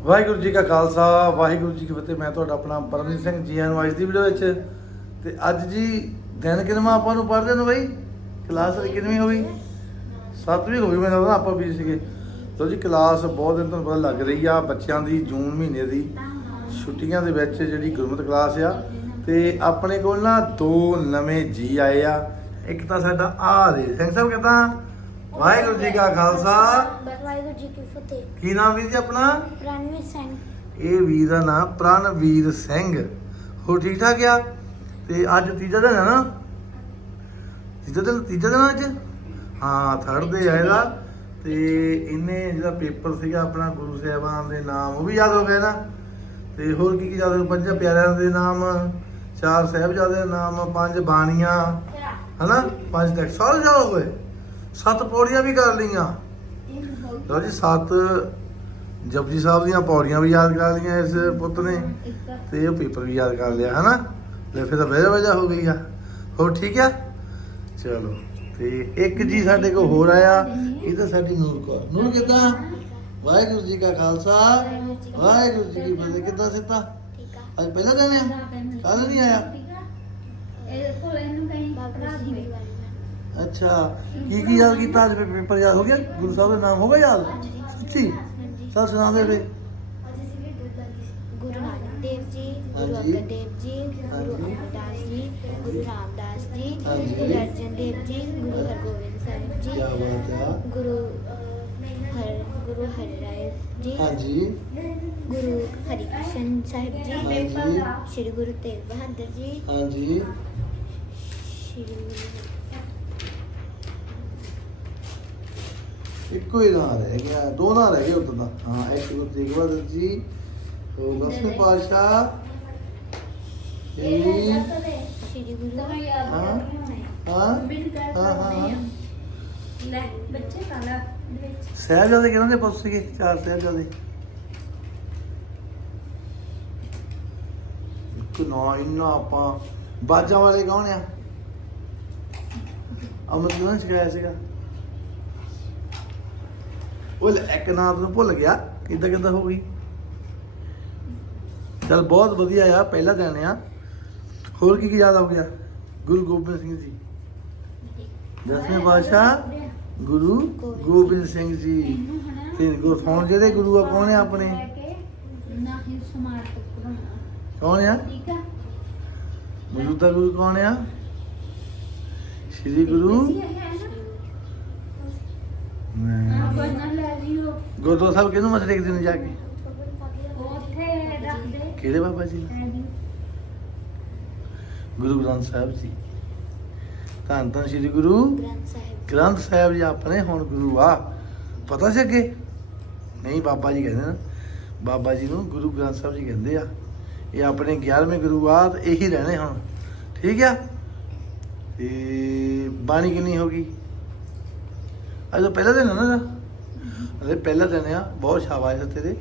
ਵਾਹਿਗੁਰੂ ਜੀ ਕਾ ਖਾਲਸਾ, ਵਾਹਿਗੁਰੂ ਜੀ ਕੀ ਫਤਿਹ। ਮੈਂ ਤੁਹਾਡਾ ਆਪਣਾ ਪਰਮਜੀਤ ਸਿੰਘ, ਜੀ ਆਇਆਂ ਨੂੰ ਅੱਜ ਦੀ ਵੀਡੀਓ ਵਿੱਚ। ਤੇ ਅੱਜ ਜੀ ਦਿਨ ਕਿਨਵਾ ਆਪਾਂ ਨੂੰ ਪੜ੍ਹਦੇ ਨੂੰ ਬਈ? ਕਲਾਸ ਕਿੰਨਵੀਂ ਹੋ ਗਈ? ਸੱਤਵੀਂ ਹੋ ਗਈ ਮੈਨੂੰ ਲੱਗਦਾ ਆਪਾਂ ਵੀ ਸੀਗੇ। ਤੋ ਜੀ, ਕਲਾਸ ਬਹੁਤ ਦਿਨ ਤੋਂ ਪਤਾ ਲੱਗ ਰਹੀ ਆ ਬੱਚਿਆਂ ਦੀ, ਜੂਨ ਮਹੀਨੇ ਦੀ। ਛੁੱਟੀਆਂ ਦੇ ਵਿੱਚ ਜਿਹੜੀ ਗੁਰਮਤਿ ਕਲਾਸ ਆ। ਤੇ ਆਪਣੇ ਕੋਲ ਨਾ ਦੋ ਨਵੇਂ ਜੀ ਆਏ ਆ। ਇੱਕ ਤਾਂ ਸਾਡਾ ਆ ਦੇ ਸਿੰਘ ਸਾਹਿਬ ਕਹਿੰਦਾ ਵਾਹਿਗੁਰੂ ਜੀ ਕਾ ਖਾਲਸਾ। ਵਾਹਿਗੁਰੂ ਜੀ ਕੀ ਫਤਿਹ। ਕੀ ਨਾਮ ਵੀਰ ਜੀ ਆਪਣਾ? ਰਣਵੀਰ ਸਿੰਘ। ਇਹ ਵੀਰ ਦਾ ਨਾਮ ਪ੍ਰਣਵੀਰ ਸਿੰਘ। ਹੋ ਠੀਕ ਠਾਕ ਆ? ਤੇ ਅੱਜ ਤੀਜਾ ਦਿਨ ਹੈ ਨਾ? ਤੀਜਾ ਦਿਨ ਤੀਜਾ ਦਿਨ ਅੱਜ? ਹਾਂ ਥਰਡ ਦੇ ਆਏਗਾ ਤੇ ਇਹਨੇ ਜਿਹੜਾ ਪੇਪਰ ਸੀਗਾ ਆਪਣਾ ਗੁਰੂ ਸਾਹਿਬਾਨ ਦੇ ਨਾਮ ਉਹ ਵੀ ਯਾਦ ਹੋ ਗਏ ਨਾ? ਤੇ ਹੋਰ ਕੀ ਕੀ ਯਾਦ ਹੋ ਪੰਜਾਂ ਪਿਆਰਿਆਂ ਦੇ ਨਾਮ ਚਾਰ ਸਾਹਿਬਜ਼ਾਦਿਆਂ ਦੇ ਨਾਮ ਪੰਜ ਬਾਣੀਆਂ ਹਨਾ? ਪੰਜ ਤੱਕ ਸਾਰੇ ਯਾਦ ਹੋ ਗਏ? ਸੱਤ ਪੌੜੀਆਂ ਵੀ ਕਰ ਲਈਆਂ। ਲਓ ਜੀ ਸੱਤ ਜਪਜੀ ਸਾਹਿਬ ਦੀਆਂ ਪੌੜੀਆਂ ਵੀ ਯਾਦ ਕਰ ਲਈਆਂ ਇਸ ਪੁੱਤ ਨੇ। ਤੇ ਇਹ ਪੇਪਰ ਵੀ ਯਾਦ ਕਰ ਲਿਆ ਹਨਾ? ਲੈ ਫਿਰ ਤਾਂ ਵਜਾ ਵਜਾ ਹੋ ਗਈ ਆ। ਹੋਰ ਠੀਕ ਆ? ਚਲੋ ਤੇ ਇੱਕ ਜੀ ਸਾਡੇ ਕੋਲ ਹੋਰ ਆਇਆ। ਇਹ ਤਾਂ ਸਾਡੀ ਨੂਰ ਕੌਰ। ਨੂਰ ਕਿੱਦਾਂ? ਵਾਹਿਗੁਰੂ ਜੀ ਕਾ ਖਾਲਸਾ। ਵਾਹਿਗੁਰੂ ਜੀ ਕੀ ਫਤਿਹ। ਕਿੱਦਾਂ ਆ। ਅੱਜ ਪਹਿਲਾ ਦਿਨ ਆ? ਕੱਲ ਨਹੀਂ ਆਇਆ? ਬਾਬਾ ਜੀ ਦੀ ਵਾਰੀ ਨਾਲ ਅੱਛਾ ਕੀ ਕੀ ਯਾਦ ਕੀਤਾ ਅੱਜ ਪੇਪਰ ਯਾਦ ਹੋ ਗਿਆ? ਗੁਰੂ ਸਾਹਿਬ ਦਾ ਨਾਮ ਹੋ ਗਿਆ ਯਾਦ? ਸੱਚੀ? ਸਰ ਸੁਣਾ ਦੇ ਵੇ ਗੁਰੂ ਨਾਨਕ ਦੇਵ ਜੀ ਗੁਰੂ ਹਾਂਜੀ। ਅੰਗਦ ਦੇਵ ਜੀ ਗੁਰੂ ਹਾਂਜੀ। ਅਮਰਦਾਸ ਜੀ ਗੁਰੂ ਰਾਮਦਾਸ ਜੀ ਹਾਂਜੀ। ਗੁਰੂ ਅਰਜਨ ਦੇਵ ਜੀ ਗੁਰੂ ਹਰਗੋਬਿੰਦ ਸਾਹਿਬ ਜੀ ਕੀ ਬਾਤ ਆ। ਗੁਰੂ ਹਰ ਗੁਰੂ ਹਰਿਰਾਏ ਜੀ ਹਾਂਜੀ। ਗੁਰੂ ਹਰਿਕ੍ਰਿਸ਼ਨ ਸਾਹਿਬ ਜੀ ਹਾਂਜੀ। ਸ੍ਰੀ ਗੁਰੂ ਤੇਗ ਬਹਾਦਰ ਜੀ ਹਾਂਜੀ। ਸ੍ਰੀ ਗੁਰੂ ਇੱਕੋ ਹੀ ਨਾਂ ਰਹਿ ਗਿਆ ਦੋ ਨਾਂ ਰਹਿ ਗਏ ਉਦੋਂ ਦਾ। ਹਾਂ ਇੱਕ ਗੁਰੂ ਤੇਗ ਬਹਾਦਰ ਜੀ ਉਹ ਦਸਵੇਂ ਪਾਤਸ਼ਾਹ ਇਹ ਸ੍ਰੀ ਗੁਰੂ ਹਾਂ ਹਾਂ। ਹਾਂ ਹਾਂ ਲੈ ਬੱਚੇ ਕਾਲਾ ਵਿੱਚ। ਸਾਹਿਬਜ਼ਾਦੇ ਕਿਹਨਾਂ ਦੇ ਪੁੱਤ ਸੀਗੇ? ਚਾਰ ਸਾਹਿਬਜ਼ਾਦੇ। ਇੱਕ ਨਾ ਇੰਨਾ ਆਪਾਂ ਬਾਜਾਂ ਵਾਲੇ ਕੌਣ ਆ? ਅਮਰ ਨੂੰ ਸਿਖਾਇਆ ਸੀਗਾ। ਉਹ ਇੱਕ ਨਾਂ ਤੈਨੂੰ ਭੁੱਲ ਗਿਆ ਕਿੱਦਾਂ ਕਿੱਦਾਂ ਹੋ ਗਈ? ਚਲ ਬਹੁਤ ਵਧੀਆ ਆ ਪਹਿਲਾ ਦਿਨ ਆ। ਹੋਰ ਕੀ ਕੀ ਯਾਦ ਆ ਗਿਆ? ਗੁਰੂ ਗੋਬਿੰਦ ਸਿੰਘ ਜੀ। ਦਸਵੇਂ ਪਾਤਸ਼ਾਹ ਗੁਰੂ ਗੋਬਿੰਦ ਸਿੰਘ ਜੀ। ਤੇ ਗੁਰਫੌਣ ਜਿਹਦੇ ਗੁਰੂ ਆ ਕੌਣ ਆ ਆਪਣੇ? ਨਾ ਕੌਣ ਆ? ਮੌਜੂਦਾ ਗੁਰੂ ਕੌਣ ਆ? ਸ੍ਰੀ ਗੁਰੂ ਲਿਓ ਗੁਰਦੁਆਰਾ ਸਾਹਿਬ ਕਿਹਨੂੰ ਮੱਥੇ ਟੇਕਦੇ ਨੇ ਜਾ ਕੇ? ਉੱਥੇ ਰੱਖ ਦੇ ਕਿਹੜੇ ਬਾਬਾ ਜੀ ਗੁਰੂ ਗ੍ਰੰਥ ਸਾਹਿਬ ਜੀ। ਧੰਨ ਧੰਨ ਸ੍ਰੀ ਗੁਰੂ ਗ੍ਰੰਥ ਸਾਹਿਬ ਗ੍ਰੰਥ ਸਾਹਿਬ ਜੀ ਆਪਣੇ ਹੁਣ ਗੁਰੂ ਆ। ਪਤਾ ਸੀ ਅੱਗੇ? ਨਹੀਂ ਬਾਬਾ ਜੀ ਕਹਿੰਦੇ ਨਾ। ਬਾਬਾ ਜੀ ਨੂੰ ਗੁਰੂ ਗ੍ਰੰਥ ਸਾਹਿਬ ਜੀ ਕਹਿੰਦੇ ਆ। ਇਹ ਆਪਣੇ 11ਵੇਂ ਗੁਰੂ ਆ ਤੇ ਇਹੀ ਰਹਿਣੇ ਹੁਣ। ਠੀਕ ਆ? ਤੇ ਬਾਣੀ ਕਿੰਨੀ ਹੋ ਗਈ? ਅੱਜ ਪਹਿਲਾ ਦਿਨ ਹੈ ਨਾ ਅਰੇ ਪਹਿਲਾ ਦਿਨ ਆ ਬਹੁਤ ਸ਼ਾਬਾਸ਼ ਹੈ ਤੇਰੇ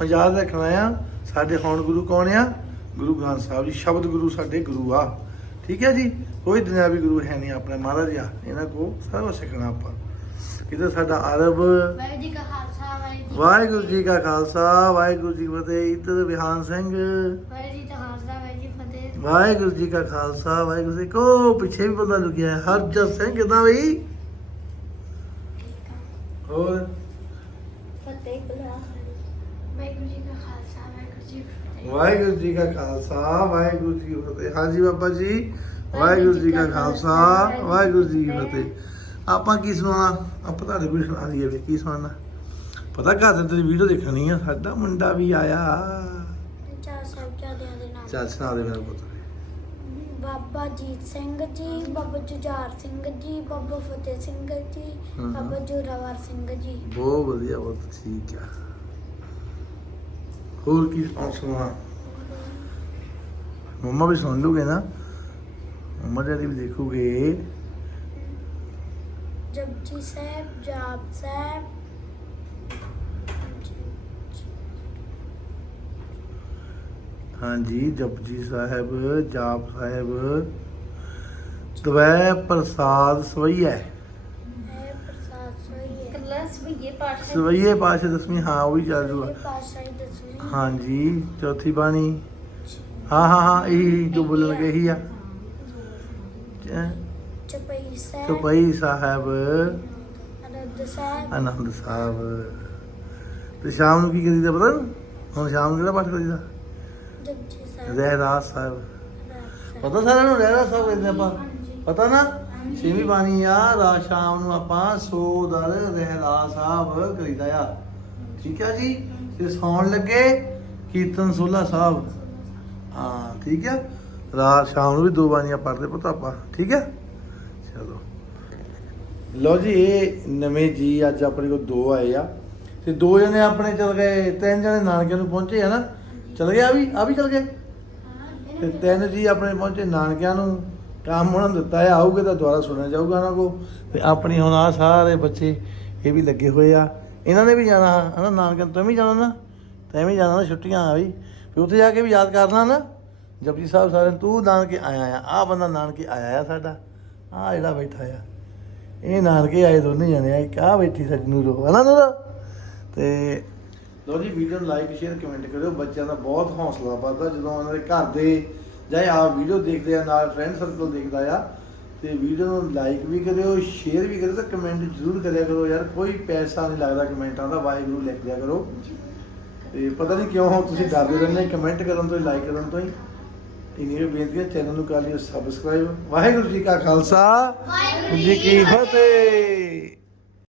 ਹੁਣ ਯਾਦ ਰੱਖਣਾ ਆ ਸਾਡੇ ਹੁਣ ਗੁਰੂ ਕੌਣ ਆ? ਗੁਰੂ ਗ੍ਰੰਥ ਸਾਹਿਬ ਜੀ ਸ਼ਬਦ ਗੁਰੂ ਸਾਡੇ ਗੁਰੂ ਆ। ਠੀਕ ਹੈ ਜੀ? ਕੋਈ ਦੁਨਿਆਵੀ ਗੁਰੂ ਹੈ ਨਹੀਂ ਆਪਣੇ ਮਹਾਰਾਜ ਆ। ਇਹਨਾਂ ਕੋ ਸਾਰਾ ਸਿੱਖਣਾ ਆਪਾਂ। ਇਹਦਾ ਸਾਡਾ ਅਰਬ ਵਾਹਿਗੁਰੂ ਜੀ ਕਾ ਖਾਲਸਾ ਵਾਹਿਗੁਰੂ ਜੀ ਕਾ ਖਾਲਸਾ ਵਾਹਿਗੁਰੂ ਜੀ ਕੀ ਫਤਿਹ। ਇੱਧਰ ਵਿਹਾਨ ਸਿੰਘ। ਵਾਹਿਗੁਰੂ ਜੀ ਕਾ ਖਾਲਸਾ ਵਾਹਿਗੁਰੂ ਜੀ ਕੀ ਪਿੱਛੇ ਵੀ ਪਤਾ ਲੁਕਿਆ। ਹਰਜਤ ਸਿੰਘ ਕਿਦਾਂ ਬਈ? ਹੋਰ? ਫਤਿਹ ਵਾਹਿਗੁਰੂ ਜੀ ਕਾ ਖਾਲਸਾ ਵਾਹਿਗੁਰੂ ਜੀ ਕੀ ਫਤਿਹ। ਵਾਹਿਗੁਰੂ ਜੀ ਕਾ ਖਾਲਸਾ ਵਾਹਿਗੁਰੂ ਜੀ ਕੀ ਫਤਿਹ ਹਾਂਜੀ ਬਾਬਾ ਜੀ ਵਾਹਿਗੁਰੂ ਜੀ ਕਾ ਖਾਲਸਾ ਵਾਹਿਗੁਰੂ ਜੀ ਕੀ ਫਤਿਹ। ਆਪਾਂ ਕੀ ਸੁਣਾਉਣਾ? ਆਪਾਂ ਤੁਹਾਡੇ ਕੋਲ ਸੁਣਾ ਦਈਏ ਵੀ ਕੀ ਸੁਣਾਉਣਾ? ਪਤਾ ਘਰ ਦੇ ਤੇਰੀ ਵੀਡੀਓ ਦੇਖਣੀ ਆ ਸਾਡਾ ਮੁੰਡਾ ਵੀ ਆਇਆ। ਚਾਰ ਸਾਹਿਬਜ਼ਾਦਿਆਂ ਦੇ ਨਾਮ। ਚੱਲ ਸੁਣਾ ਦੇ ਮੇਰਾ ਪੁੱਤ। ਬਾਬਾ ਜੀਤ ਸਿੰਘ ਜੀ ਬਾਬਾ ਜੁਝਾਰ ਸਿੰਘ ਜੀ ਬਾਬਾ ਫਤਿਹ ਸਿੰਘ ਜੀ ਹਾਂ। ਬਾਬਾ ਜੋਰਾਵਰ ਸਿੰਘ ਜੀ। ਬਹੁਤ ਵਧੀਆ ਬਹੁਤ ਠੀਕ ਆ। ਹੋਰ ਕੀ ਸੁਣਾ। ਮੰਮਾ ਵੀ ਸੁਣ ਲੂਗੇ ਨਾ। ਮੰਮਾ ਡੈਡੀ ਵੀ ਦੇਖੂਗੇ। ਜਪਜੀ ਸਾਹਿਬ ਜਾਪ ਸਾਹਿਬ। ਹਾਂਜੀ ਜਪਜੀ ਸਾਹਿਬ ਜਾਪ ਸਾਹਿਬ। ਤਵੈ ਪ੍ਰਸਾਦ ਸਵਈਐ ਸਭਈਏ ਪਾਠ ਸਵਈਏ। ਪਾਸ਼ਾ ਦਸਵੀਂ। ਹਾਂ ਉਹ ਵੀ ਚੱਲ ਜੂਗਾ। ਹਾਂਜੀ ਚੌਥੀ ਬਾਣੀ। ਹਾਂ ਹਾਂ ਹਾਂ ਇਹ ਜੋ ਬੋਲਣ ਲੱਗੇ ਹੀ ਆ। ਚ- ਚਪਈ ਸਾਹਿਬ। ਚੌਪਈ ਸਾਹਿਬ। ਅਨੰਦ ਸਾਹਿਬ। ਆਨੰਦ ਸਾਹਿਬ। ਤੇ ਸ਼ਾਮ ਨੂੰ ਕੀ ਕਰੀਦਾ ਪਤਾ? ਨੂੰ? ਹੁਣ ਸ਼ਾਮ ਨੂੰ ਕਿਹੜਾ ਪਾਠ ਕਰੀਦਾ? ਜਪਜੀ ਸਾਹਿਬ। ਰਹਿਰਾਸ ਸਾਹਿਬ। ਪਤਾ ਸਾਰਿਆਂ ਨੂੰ ਰਹਿਰਾਸ ਸਾਹਿਬ ਕਹਿੰਦੇ ਆਪਾਂ? ਪਤਾ ਨਾ? ਛੇਵੀਂ ਬਾਣੀ ਆ ਰਾਤ ਸ਼ਾਮ ਨੂੰ ਆਪਾਂ ਸੋ ਦਰ ਰਹਿਰਾਸ ਸਾਹਿਬ ਕਰੀਦਾ ਆ। ਠੀਕ ਆ ਜੀ? ਤੇ ਸੌਣ ਲੱਗੇ ਕੀਰਤਨ ਸੋਲਾ ਸਾਹਿਬ। ਹਾਂ ਠੀਕ ਆ। ਰਾਤ ਸ਼ਾਮ ਨੂੰ ਵੀ ਦੋ ਬਾਣੀਆਂ ਪੜ੍ਹਦੇ ਪੁੱਤ ਆਪਾਂ। ਠੀਕ ਆ? ਚਲੋ। ਲਓ ਜੀ ਇਹ ਨਵੇਂ ਜੀ ਅੱਜ ਆਪਣੇ ਕੋਲ ਦੋ ਆਏ ਆ। ਤੇ ਦੋ ਜਣੇ ਆਪਣੇ ਚਲ ਗਏ ਤਿੰਨ ਜਣੇ ਨਾਨਕਿਆਂ ਨੂੰ ਪਹੁੰਚੇ ਆ ਨਾ। ਚਲ ਗਿਆ ਆ ਵੀ ਆ ਵੀ ਚਲ ਗਏ ਤੇ ਤਿੰਨ ਜੀ ਆਪਣੇ ਪਹੁੰਚੇ ਨਾਨਕਿਆਂ ਨੂੰ ਕੰਮ ਉਹਨਾਂ ਨੂੰ ਦਿੱਤਾ ਹੈ, ਆਊਗੇ ਤਾਂ ਦੁਬਾਰਾ ਸੁਣਿਆ ਜਾਊਗਾ ਉਹਨਾਂ ਕੋ ਤੇ ਆਪਣੇ ਹੁਣ ਆ ਸਾਰੇ ਬੱਚੇ ਇਹ ਵੀ ਲੱਗੇ ਹੋਏ ਆ। ਇਹਨਾਂ ਨੇ ਵੀ ਜਾਣਾ, ਹਨਾ, ਨਾਨਕਿਆਂ ਨੂੰ ਤੂੰ ਵੀ ਜਾਣਾ ਨਾ। ਤੈਂ ਵੀ ਜਾਣਾ ਨਾ, ਛੁੱਟੀਆਂ ਆ ਵੀ। ਫਿਰ ਉੱਥੇ ਜਾ ਕੇ ਵੀ ਯਾਦ ਕਰਨਾ ਨਾ। ਜਪਜੀ ਸਾਹਿਬ ਸਾਰਿਆਂ ਨੂੰ, ਤੂੰ ਨਾਨਕੇ ਆਇਆ ਆ ਆ ਬੰਦਾ ਨਾਨਕੇ ਆਇਆ ਆ ਸਾਡਾ। ਆ ਜਿਹੜਾ ਬੈਠਾ ਆ। ਇਹ ਨਾਨਕੇ ਆਏ ਦੋਨੇ ਜਣੇ ਆ, ਇੱਕ ਆ ਬੈਠੀ ਸਾਡੀ ਨੂਰੋ, ਹਨਾ ਨੂਰੋ? ਤੇ ਲੋ ਜੀ ਵੀਡੀਓ ਨੂੰ ਲਾਈਕ ਸ਼ੇਅਰ ਕਮੈਂਟ ਕਰਿਓ। ਬੱਚਿਆਂ ਦਾ ਬਹੁਤ ਹੌਸਲਾ ਵੱਧਦਾ ਜਦੋਂ ਉਹਨਾਂ ਦੇ ਘਰ ਦੇ ਜਾਂ ਆ ਵੀਡੀਓ ਦੇਖਦੇ ਆ ਨਾਲ ਫਰੈਂਡ ਸਰਕਲ ਦੇਖਦਾ ਆ। ਤੇ ਵੀਡੀਓ ਨੂੰ ਲਾਈਕ ਵੀ ਕਰਿਓ ਸ਼ੇਅਰ ਵੀ ਕਰਿਓ ਤੇ ਕਮੈਂਟ ਜ਼ਰੂਰ ਕਰਿਆ ਕਰੋ ਯਾਰ। ਕੋਈ ਪੈਸਾ ਨਹੀਂ ਲੱਗਦਾ ਕਮੈਂਟਾਂ ਦਾ ਵਾਹਿਗੁਰੂ ਲਿਖ ਦਿਆ ਕਰੋ। ਤੇ ਪਤਾ ਨਹੀਂ ਕਿਉਂ ਤੁਸੀਂ ਡਰਦੇ ਰਹਿੰਦੇ ਕਮੈਂਟ ਕਰਨ ਤੋਂ ਲਾਈਕ ਕਰਨ ਤੋਂ ਹੀ। ਇੰਨੀ ਬੇਨਤੀ ਹੈ ਚੈਨਲ ਨੂੰ ਕਰ ਲਿਓ ਸਬਸਕ੍ਰਾਈਬ ਵਾਹਿਗੁਰੂ ਜੀ ਕਾ ਖਾਲਸਾ। ਵਾਹਿਗੁਰੂ ਜੀ ਕੀ ਫਤਿਹ।